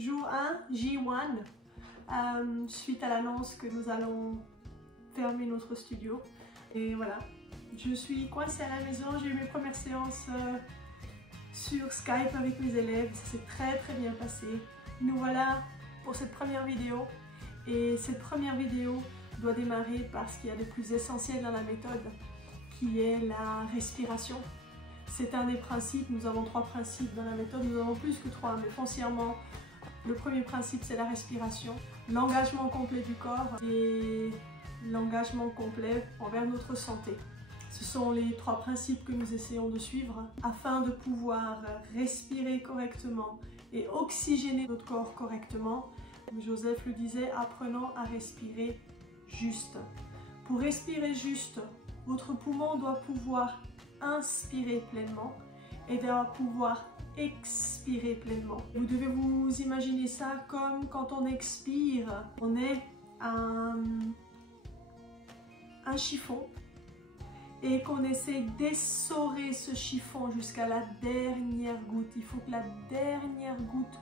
jour 1, J1, suite à l'annonce que nous allons fermer notre studio. Et voilà, je suis coincée à la maison, j'ai eu mes premières séances sur Skype avec mes élèves, ça s'est très bien passé. Nous voilà pour cette première vidéo, et cette première vidéo doit démarrer par ce qu'il y a de plus essentiel dans la méthode, qui est la respiration. C'est un des principes, nous avons 3 principes dans la méthode, nous avons plus que 3, mais foncièrement, le premier principe c'est la respiration, l'engagement complet du corps et l'engagement complet envers notre santé. Ce sont les 3 principes que nous essayons de suivre afin de pouvoir respirer correctement et oxygéner notre corps correctement. Joseph le disait, apprenons à respirer juste. Pour respirer juste, votre poumon doit pouvoir inspirer pleinement et doit pouvoir expirer pleinement. Vous devez vous imaginer ça comme quand on expire, on est un chiffon et qu'on essaie d'essorer ce chiffon jusqu'à la dernière goutte. Il faut que la dernière goutte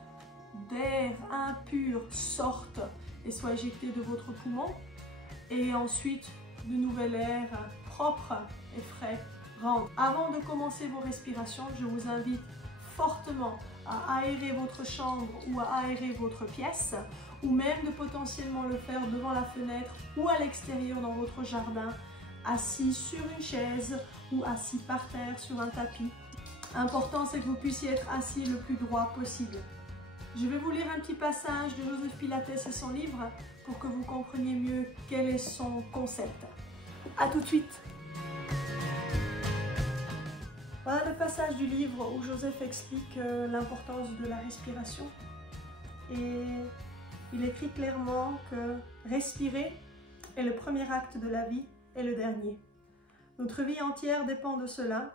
d'air impur sorte et soit éjectée de votre poumon, et ensuite de nouvel air propre et frais rentre. Avant de commencer vos respirations, je vous invite fortement à aérer votre chambre ou à aérer votre pièce, ou même de potentiellement le faire devant la fenêtre ou à l'extérieur dans votre jardin, assis sur une chaise ou assis par terre sur un tapis. Important, c'est que vous puissiez être assis le plus droit possible. Je vais vous lire un petit passage de Joseph Pilates et son livre pour que vous compreniez mieux quel est son concept. A tout de suite! Voilà le passage du livre où Joseph explique l'importance de la respiration. Et il écrit clairement que respirer est le premier acte de la vie et le dernier. Notre vie entière dépend de cela.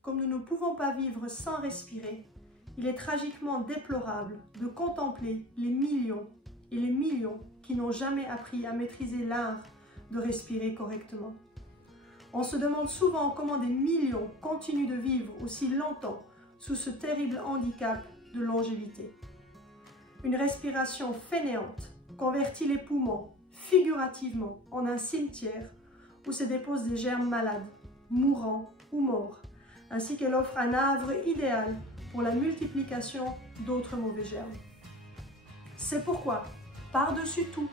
Comme nous ne pouvons pas vivre sans respirer, il est tragiquement déplorable de contempler les millions et les millions qui n'ont jamais appris à maîtriser l'art de respirer correctement. On se demande souvent comment des millions continuent de vivre aussi longtemps sous ce terrible handicap de longévité. Une respiration fainéante convertit les poumons figurativement en un cimetière où se déposent des germes malades, mourants ou morts, ainsi qu'elle offre un havre idéal pour la multiplication d'autres mauvais germes. C'est pourquoi, par-dessus tout,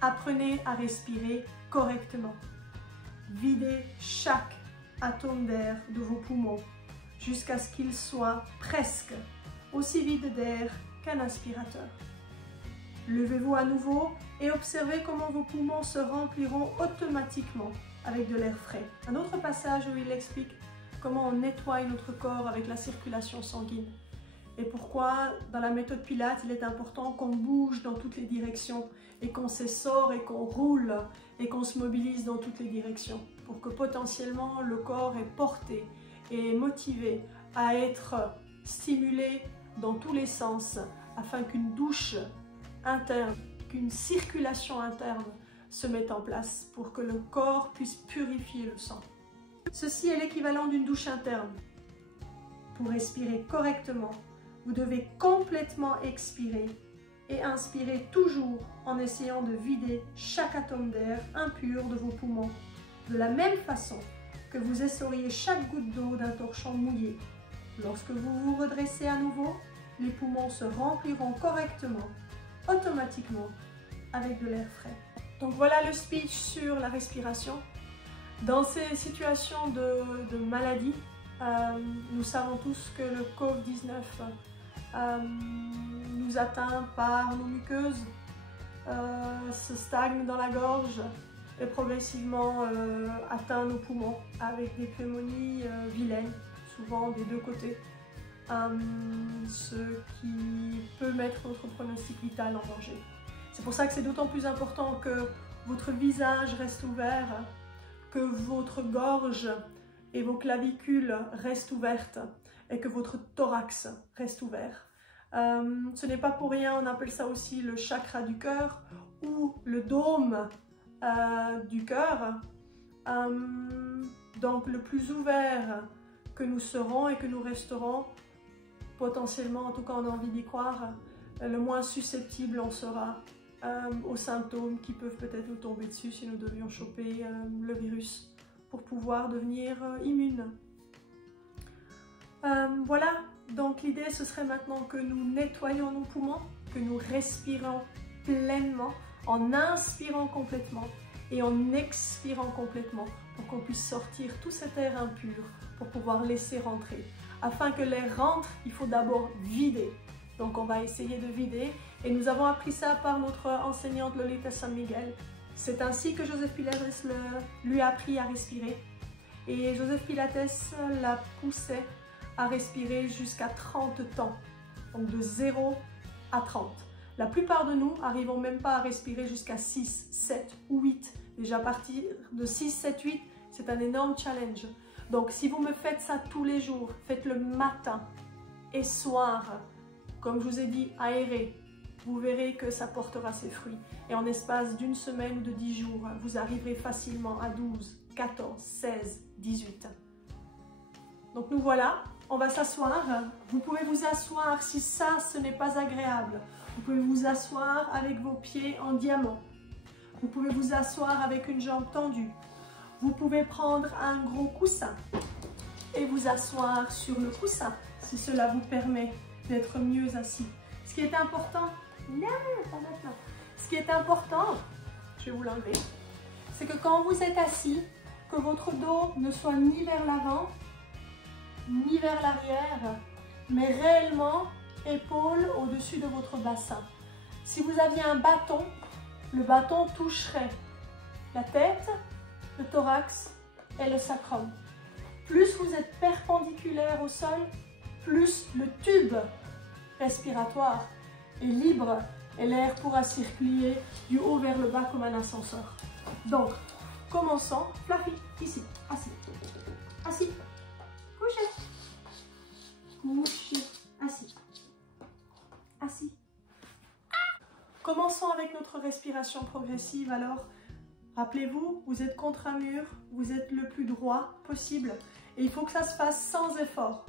apprenez à respirer correctement. Videz chaque atome d'air de vos poumons jusqu'à ce qu'ils soient presque aussi vides d'air qu'un aspirateur. Levez-vous à nouveau et observez comment vos poumons se rempliront automatiquement avec de l'air frais. Un autre passage où il explique comment on nettoie notre corps avec la circulation sanguine et pourquoi dans la méthode Pilates il est important qu'on bouge dans toutes les directions et qu'on s'essore et qu'on roule et qu'on se mobilise dans toutes les directions pour que potentiellement le corps est porté et motivé à être stimulé dans tous les sens afin qu'une douche interne, qu'une circulation interne se mette en place pour que le corps puisse purifier le sang. Ceci est l'équivalent d'une douche interne. Pour respirer correctement, vous devez complètement expirer et inspirer toujours en essayant de vider chaque atome d'air impur de vos poumons, de la même façon que vous essoriez chaque goutte d'eau d'un torchon mouillé. Lorsque vous vous redressez à nouveau, les poumons se rempliront correctement, automatiquement, avec de l'air frais. Donc voilà le speech sur la respiration. Dans ces situations de maladie, nous savons tous que le Covid-19 nous atteint par nos muqueuses, se stagne dans la gorge et progressivement atteint nos poumons avec des pneumonies vilaines, souvent des deux côtés, ce qui peut mettre notre pronostic vital en danger. C'est pour ça que c'est d'autant plus important que votre visage reste ouvert, que votre gorge et vos clavicules restent ouvertes et que votre thorax reste ouvert. Ce n'est pas pour rien, on appelle ça aussi le chakra du cœur ou le dôme du cœur. Donc le plus ouvert que nous serons et que nous resterons, potentiellement, en tout cas on a envie d'y croire, le moins susceptible on sera aux symptômes qui peuvent peut-être nous tomber dessus si nous devions choper le virus pour pouvoir devenir immune. Voilà, donc l'idée ce serait maintenant que nous nettoyons nos poumons, que nous respirons pleinement en inspirant complètement et en expirant complètement pour qu'on puisse sortir tout cet air impur pour pouvoir laisser rentrer. Afin que l'air rentre, il faut d'abord vider. Donc on va essayer de vider et nous avons appris ça par notre enseignante Lolita San Miguel. C'est ainsi que Joseph Pilates lui a appris à respirer et Joseph Pilates l'a poussé à respirer jusqu'à 30 temps, donc de 0 à 30. La plupart de nous n'arrivons même pas à respirer jusqu'à 6, 7 ou 8. Déjà à partir de 6, 7, 8, c'est un énorme challenge. Donc si vous me faites ça tous les jours, faites-le matin et soir, comme je vous ai dit, aérez, vous verrez que ça portera ses fruits. Et en espace d'une semaine ou de 10 jours, vous arriverez facilement à 12, 14, 16, 18. Donc nous voilà, on va s'asseoir. Vous pouvez vous asseoir si ça, ce n'est pas agréable. Vous pouvez vous asseoir avec vos pieds en diamant. Vous pouvez vous asseoir avec une jambe tendue. Vous pouvez prendre un gros coussin et vous asseoir sur le coussin si cela vous permet d'être mieux assis. Ce qui est important, non, pas maintenant. Ce qui est important, je vais vous l'enlever, c'est que quand vous êtes assis, que votre dos ne soit ni vers l'avant, ni vers l'arrière, mais réellement épaules au-dessus de votre bassin. Si vous aviez un bâton, le bâton toucherait la tête, le thorax et le sacrum. Plus vous êtes perpendiculaire au sol, plus le tube respiratoire est libre et l'air pourra circuler du haut vers le bas comme un ascenseur. Donc, commençons. Fluffy, ici, assis. Assis. Couché. Couché. Assis. Assis. Commençons avec notre respiration progressive. Alors, rappelez-vous, vous êtes contre un mur, vous êtes le plus droit possible et il faut que ça se fasse sans effort.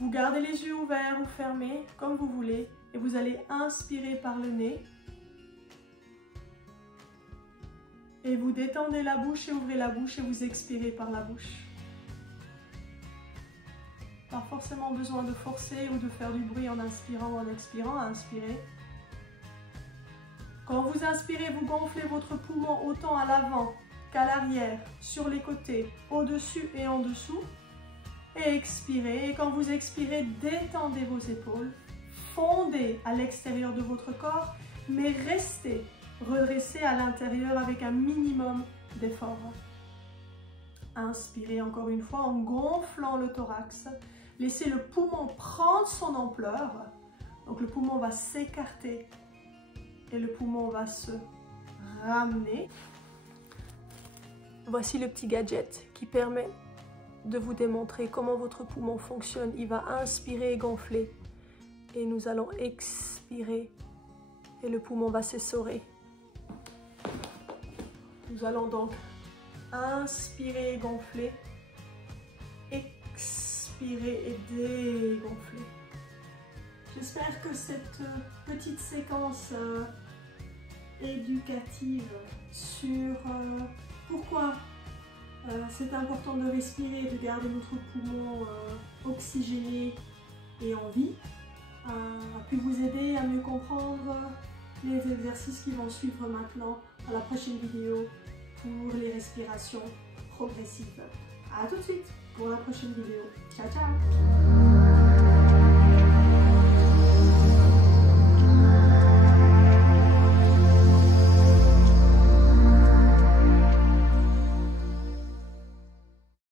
Vous gardez les yeux ouverts ou fermés, comme vous voulez, et vous allez inspirer par le nez. Et vous détendez la bouche et ouvrez la bouche et vous expirez par la bouche. Pas forcément besoin de forcer ou de faire du bruit en inspirant ou en expirant, inspirez. Quand vous inspirez, vous gonflez votre poumon autant à l'avant qu'à l'arrière, sur les côtés, au-dessus et en dessous. Et expirez. Et quand vous expirez, détendez vos épaules, fondez à l'extérieur de votre corps, mais restez redressé à l'intérieur avec un minimum d'effort. Inspirez encore une fois en gonflant le thorax. Laissez le poumon prendre son ampleur. Donc le poumon va s'écarter et le poumon va se ramener. Voici le petit gadget qui permet de vous démontrer comment votre poumon fonctionne. Il va inspirer et gonfler et nous allons expirer et le poumon va s'essorer. Nous allons donc inspirer et gonfler, expirer et dégonfler. J'espère que cette petite séquence éducative sur pourquoi c'est important de respirer et de garder notre poumon oxygéné et en vie a pu vous aider à mieux comprendre les exercices qui vont suivre maintenant dans la prochaine vidéo pour les respirations progressives. A tout de suite pour la prochaine vidéo. Ciao, ciao!